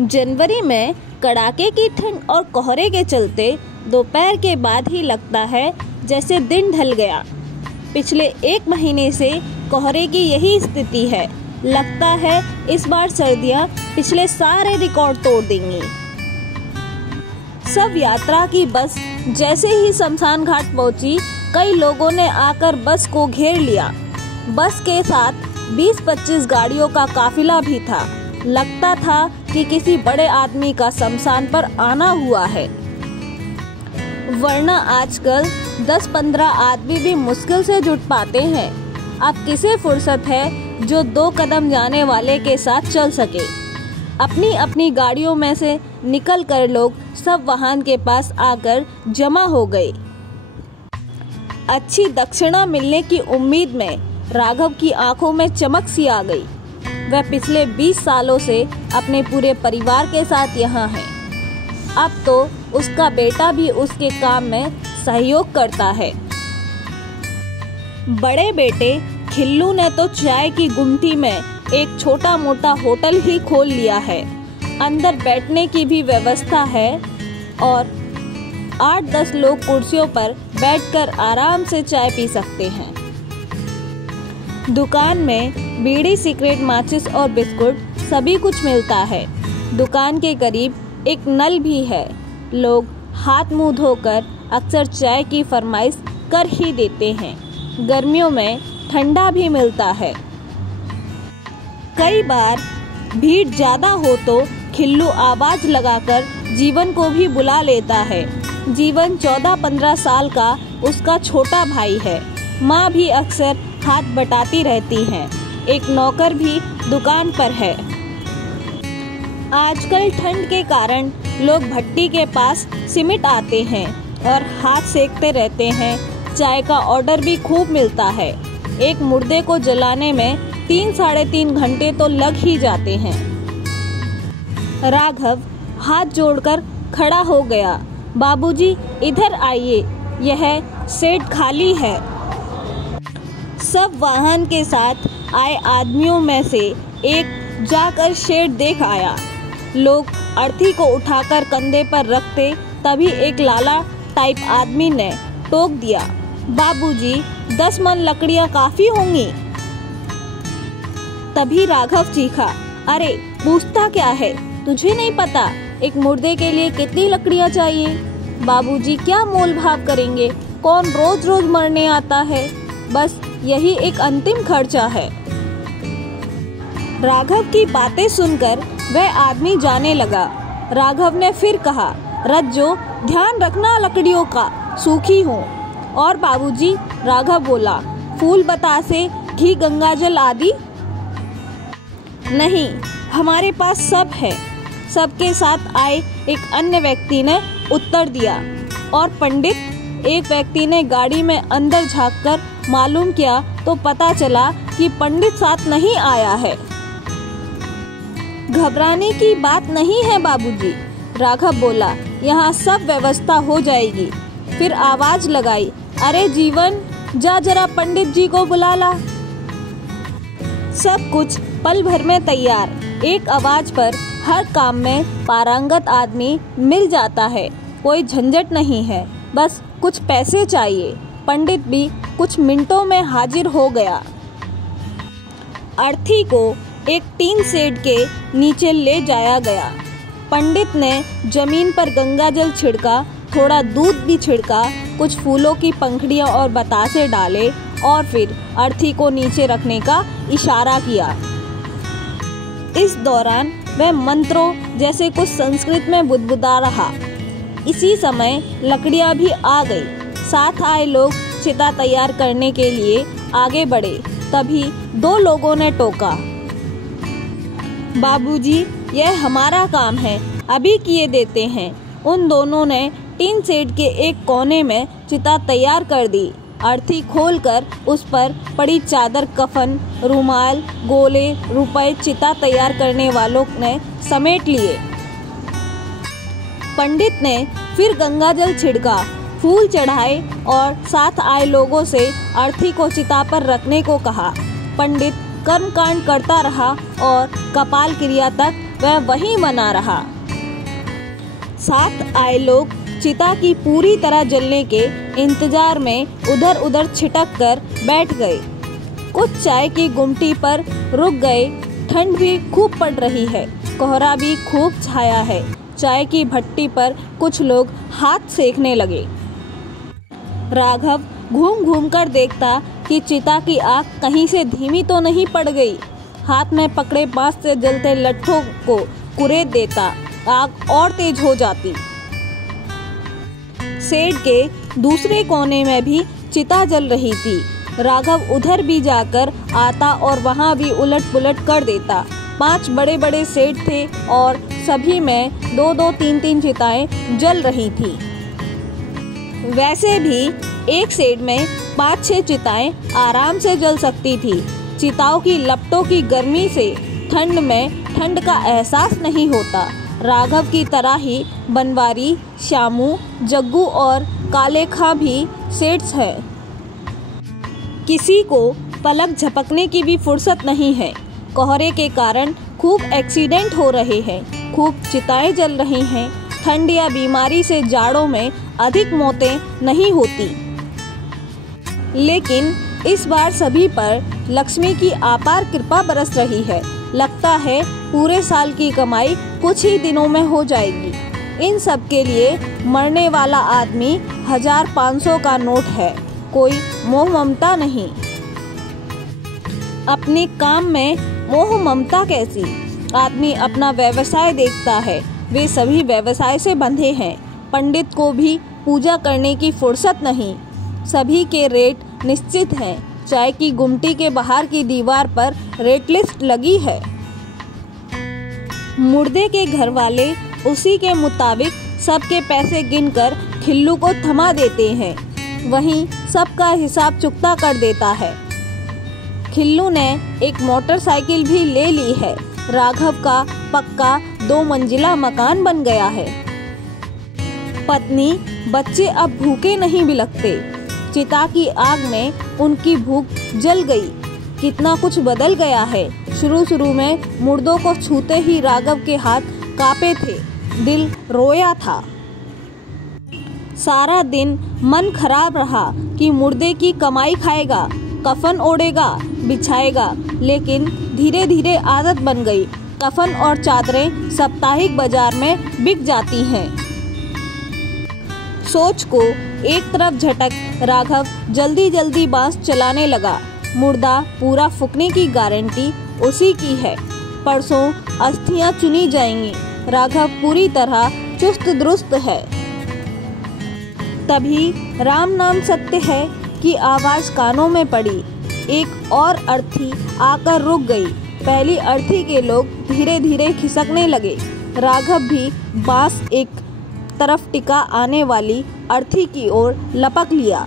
जनवरी में कड़ाके की ठंड और कोहरे के चलते दोपहर के बाद ही लगता है जैसे दिन ढल गया। पिछले एक महीने से कोहरे की यही स्थिति है। लगता है इस बार सर्दियां पिछले सारे रिकॉर्ड तोड़ देंगी। सब यात्रा की बस जैसे ही शमशान घाट पहुंची, कई लोगों ने आकर बस को घेर लिया। बस के साथ 20-25 गाड़ियों का काफिला भी था। लगता था कि किसी बड़े आदमी का शमशान पर आना हुआ है, वरना आजकल 10-15 आदमी भी मुश्किल से जुट पाते हैं। अब किसे फुर्सत है जो 2 कदम जाने वाले के साथ चल सके। अपनी अपनी गाड़ियों में से निकलकर लोग सब वाहन के पास आकर जमा हो गए। अच्छी दक्षिणा मिलने की उम्मीद में राघव की आंखों में चमक सी आ गई। वह पिछले 20 सालों से अपने पूरे परिवार के साथ यहाँ है। अब तो उसका बेटा भी उसके काम में सहयोग करता है। बड़े बेटे खिल्लू ने तो चाय की गुमटी में एक छोटा मोटा होटल ही खोल लिया है। अंदर बैठने की भी व्यवस्था है और 8-10 लोग कुर्सियों पर बैठकर आराम से चाय पी सकते हैं। दुकान में बीड़ी, सिगरेट, माचिस और बिस्कुट सभी कुछ मिलता है। दुकान के करीब एक नल भी है। लोग हाथ मुंह धोकर अक्सर चाय की फरमाइश कर ही देते हैं। गर्मियों में ठंडा भी मिलता है। कई बार भीड़ ज्यादा हो तो खिल्लू आवाज लगाकर जीवन को भी बुला लेता है। जीवन 14-15 साल का उसका छोटा भाई है। माँ भी अक्सर हाथ बटाती रहती हैं। एक नौकर भी दुकान पर है। आजकल ठंड के कारण लोग भट्टी के पास सिमट आते हैं और हाथ सेकते रहते हैं। चाय का ऑर्डर भी खूब मिलता है। एक मुर्दे को जलाने में 3-3.5 घंटे तो लग ही जाते हैं। राघव हाथ जोड़कर खड़ा हो गया। बाबूजी, इधर आइए, यह सेट खाली है। सब वाहन के साथ आए आदमियों में से एक जाकर शेड देख आया। लोग अर्थी को उठाकर कंधे पर रखते तभी एक लाला टाइप आदमी ने टोक दिया, बाबूजी 10 मन लकड़ियां काफी होंगी। तभी राघव चीखा, अरे पूछता क्या है, तुझे नहीं पता एक मुर्दे के लिए कितनी लकड़ियां चाहिए? बाबूजी क्या मोल भाव करेंगे, कौन रोज रोज मरने आता है, बस यही एक अंतिम खर्चा है। राघव की बातें सुनकर वह आदमी जाने लगा। राघव ने फिर कहा, रज्जो ध्यान रखना लकड़ियों का, सूखी हो। और बाबूजी? राघव बोला, फूल बतासे, घी, गंगाजल आदि? नहीं, हमारे पास सब है। सबके साथ आए एक अन्य व्यक्ति ने उत्तर दिया। और पंडित? एक व्यक्ति ने गाड़ी में अंदर झांककर मालूम किया तो पता चला कि पंडित साथ नहीं आया है। घबराने की बात नहीं है बाबूजी, राघव बोला, यहाँ सब व्यवस्था हो जाएगी। फिर आवाज लगाई, अरे जीवन, जा जरा पंडित जी को बुला ला। सब कुछ पल भर में तैयार। एक आवाज पर हर काम में पारंगत आदमी मिल जाता है। कोई झंझट नहीं है, बस कुछ पैसे चाहिए। पंडित भी कुछ मिनटों में हाजिर हो गया। अर्थी को एक टीन शेड के नीचे ले जाया गया। पंडित ने जमीन पर गंगाजल छिड़का, थोड़ा दूध भी छिड़का, कुछ फूलों की पंखुड़ियां और बतासे डाले और फिर अर्थी को नीचे रखने का इशारा किया। इस दौरान वह मंत्रों जैसे कुछ संस्कृत में बुदबुदा रहा। इसी समय लकड़ियां भी आ गई। साथ आए लोग चिता तैयार करने के लिए आगे बढ़े। तभी 2 लोगों ने टोका, बाबूजी यह हमारा काम है, अभी किए देते हैं। उन दोनों ने टीन शेड के एक कोने में चिता तैयार कर दी। अर्थी खोलकर उस पर पड़ी चादर, कफन, रुमाल, गोले, रुपए चिता तैयार करने वालों ने समेट लिए। पंडित ने फिर गंगाजल छिड़का, फूल चढ़ाए और साथ आए लोगों से अर्थी को चिता पर रखने को कहा। पंडित कर्मकांड करता रहा और कपाल क्रिया तक वह वहीं बना रहा। साथ आए लोग चिता की पूरी तरह जलने के इंतजार में उधर उधर छिटक कर बैठ गए। कुछ चाय की गुमटी पर रुक गए। ठंड भी खूब पड़ रही है, कोहरा भी खूब छाया है। चाय की भट्टी पर कुछ लोग हाथ सेकने लगे। राघव घूम घूम कर देखता कि चिता की आग कहीं से धीमी तो नहीं पड़ गई। हाथ में पकड़े बांस से जलते लट्ठों को कुरेद देता, आग और तेज हो जाती। शेड के दूसरे कोने में भी चिता जल रही थी। राघव उधर भी जाकर आता और वहां भी उलट पुलट कर देता। 5 बड़े बड़े शेड थे और सभी में 2-2, 3-3 चिताएं जल रही थी। वैसे भी एक शेड में 5-6 चिताएं आराम से जल सकती थी। चिताओं की लपटों की गर्मी से ठंड में ठंड का एहसास नहीं होता। राघव की तरह ही बनवारी, श्यामू, जग्गू और काले खां भी शेड्स हैं। किसी को पलक झपकने की भी फुर्सत नहीं है। कोहरे के कारण खूब एक्सीडेंट हो रहे हैं, खूब चिताएं जल रही हैं। ठंड या बीमारी से जाड़ों में अधिक मौतें नहीं होती, लेकिन इस बार सभी पर लक्ष्मी की अपार कृपा बरस रही है। लगता है पूरे साल की कमाई कुछ ही दिनों में हो जाएगी। इन सब के लिए मरने वाला आदमी 1000-500 का नोट है, कोई मोह ममता नहीं। अपने काम में मोह ममता कैसी? आदमी अपना व्यवसाय देखता है, वे सभी व्यवसाय से बंधे हैं। पंडित को भी पूजा करने की फुर्सत नहीं। सभी के रेट निश्चित हैं। चाय की गुमटी के बाहर की दीवार पर रेट लिस्ट लगी है। मुर्दे के घर वाले उसी के मुताबिक सबके पैसे गिनकर खिल्लू को थमा देते हैं, वहीं सबका हिसाब चुकता कर देता है। खिल्लू ने एक मोटरसाइकिल भी ले ली है। राघव का पक्का 2 मंजिला मकान बन गया है। पत्नी, बच्चे अब भूखे नहीं बिलखते। चिता की आग में उनकी भूख जल गई। कितना कुछ बदल गया है। शुरू में मुर्दों को छूते ही राघव के हाथ कांपे थे, दिल रोया था। सारा दिन मन खराब रहा कि मुर्दे की कमाई खाएगा, कफन ओढ़ेगा, बिछाएगा, लेकिन धीरे धीरे आदत बन गई। कफन और चादरें साप्ताहिक बाजार में बिक जाती हैं। सोच को एक तरफ झटक राघव जल्दी जल्दी बांस चलाने लगा। मुर्दा पूरा फूकने की गारंटी उसी की है। परसों अस्थियां चुनी जाएंगी। राघव पूरी तरह चुस्त दुरुस्त है। तभी राम नाम सत्य है की आवाज कानों में पड़ी। एक और अर्थी आकर रुक गई। पहली अर्थी के लोग धीरे धीरे खिसकने लगे। राघव भी बांस एक तरफ टिका आने वाली अर्थी की ओर लपक लिया।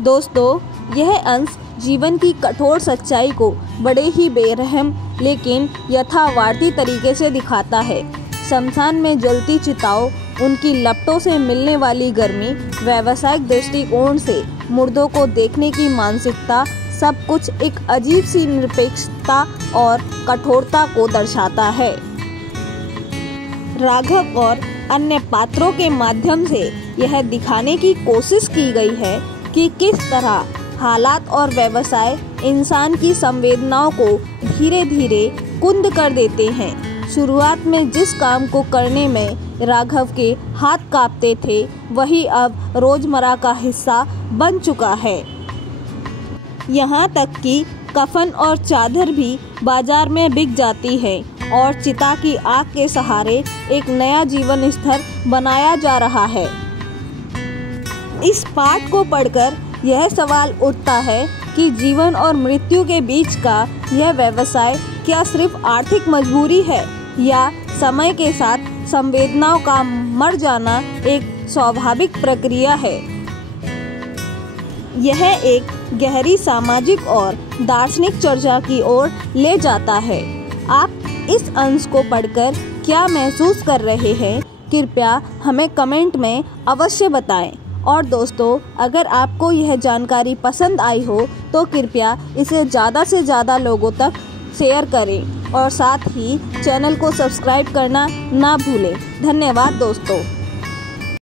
दोस्तों, यह अंश जीवन की कठोर सच्चाई को बड़े ही बेरहम लेकिन यथार्थी तरीके से दिखाता है। शमशान में जलती चिताओं, उनकी लपटों से मिलने वाली गर्मी, व्यावसायिक दृष्टिकोण से मुर्दों को देखने की मानसिकता, सब कुछ एक अजीब सी निरपेक्षता और कठोरता को दर्शाता है। राघव और अन्य पात्रों के माध्यम से यह दिखाने की कोशिश की गई है कि किस तरह हालात और व्यवसाय इंसान की संवेदनाओं को धीरे धीरे कुंद कर देते हैं। शुरुआत में जिस काम को करने में राघव के हाथ कांपते थे, वही अब रोजमर्रा का हिस्सा बन चुका है। यहाँ तक कि कफन और चादर भी बाजार में बिक जाती है और चिता की आग के सहारे एक नया जीवन स्तर बनाया जा रहा है। इस पाठ को पढ़कर यह सवाल उठता है कि जीवन और मृत्यु के बीच का यह व्यवसाय क्या सिर्फ आर्थिक मजबूरी है या समय के साथ संवेदनाओं का मर जाना एक स्वाभाविक प्रक्रिया है। यह एक गहरी सामाजिक और दार्शनिक चर्चा की ओर ले जाता है। आप इस अंश को पढ़कर क्या महसूस कर रहे हैं, कृपया हमें कमेंट में अवश्य बताएं। और दोस्तों, अगर आपको यह जानकारी पसंद आई हो तो कृपया इसे ज़्यादा से ज़्यादा लोगों तक शेयर करें और साथ ही चैनल को सब्सक्राइब करना ना भूलें। धन्यवाद दोस्तों।